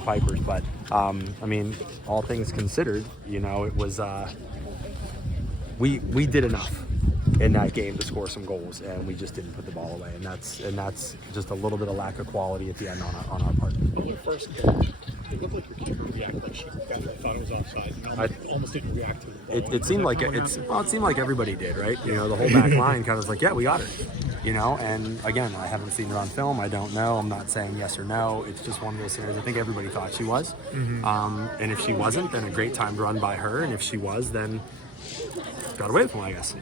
Pipers, but I mean, all things considered, you know, it was we did enough in that game to score some goals, and we just didn't put the ball away, and that's just a little bit of lack of quality at the end on our part. On your first goal, it looked like your keeper reacted like she thought it was offside. Almost didn't react to it. It seemed like it seemed like everybody did, right? You know, the whole back line kind of was like, yeah, we got it. You know, and again, I haven't seen her on film. I don't know. I'm not saying yes or no. It's just one of those scenarios. I think everybody thought she was. And if she wasn't, then a great time to run by her. And if she was, then got away with one, I guess.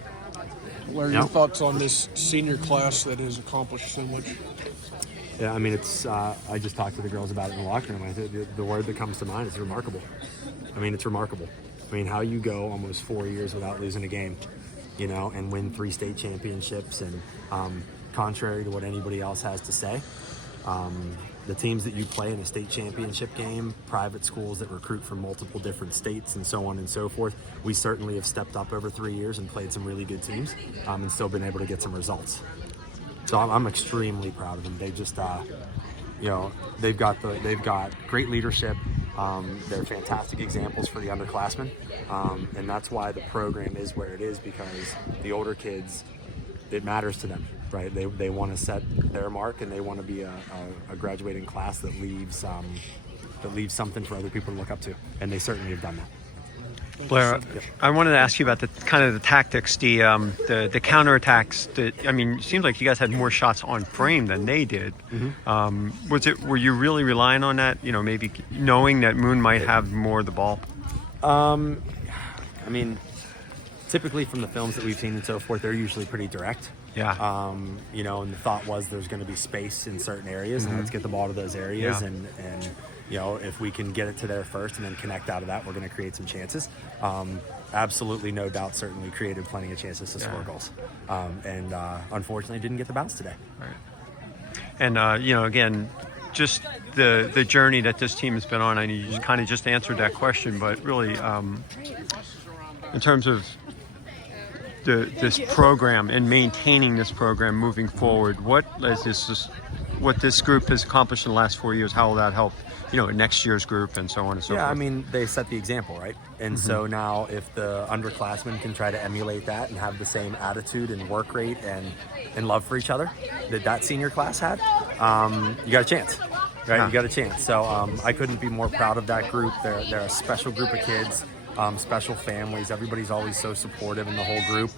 What are your thoughts on this senior class that has accomplished so much? Yeah, I mean, it's. I just talked to the girls about it in the locker room. I think the word that comes to mind is remarkable. I mean, it's remarkable. I mean, how you go almost 4 years without losing a game, you know, and win 3 state championships, and contrary to what anybody else has to say, the teams that you play in a state championship game, private schools that recruit from multiple different states and so on and so forth, we certainly have stepped up over 3 years and played some really good teams, and still been able to get some results. So I'm extremely proud of them. They just, you know, they've got great leadership. They're fantastic examples for the underclassmen, and that's why the program is where it is, because the older kids, it matters to them, right? They want to set their mark, and they want to be a graduating class that leaves something for other people to look up to, and they certainly have done that. Blair, I wanted to ask you about the tactics, the counterattacks. I mean, it seems like you guys had more shots on frame than they did. Were you really relying on that? You know, maybe knowing that Moon might have more of the ball. I mean, typically from the films that we've seen and so forth, they're usually pretty direct. Yeah. You know, and the thought was there's going to be space in certain areas, and let's get the ball to those areas, and you know, if we can get it to there first and then connect out of that, we're going to create some chances. Absolutely, no doubt, certainly created plenty of chances to score goals. And unfortunately didn't get the bounce today. Right. And, you know, again, just the journey that this team has been on, I know you kind of just answered that question, but really in terms of this program and maintaining this program moving forward, what this group has accomplished in the last 4 years, how will that help, you know, next year's group and so on and so forth? Yeah, I mean, they set the example, right? And so now if the underclassmen can try to emulate that and have the same attitude and work rate and love for each other that senior class had, you got a chance, right? Yeah. You got a chance. So I couldn't be more proud of that group. They're a special group of kids, special families. Everybody's always so supportive in the whole group.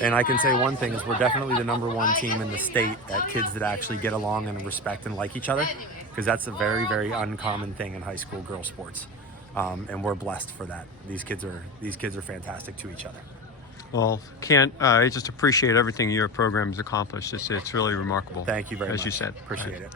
And I can say one thing is we're definitely the #1 team in the state at kids that actually get along and respect and like each other, because that's a very, very uncommon thing in high school girls sports. And we're blessed for that. These kids are fantastic to each other. Well, I just appreciate everything your program has accomplished. It's really remarkable. Thank you very much. As you said. Appreciate it.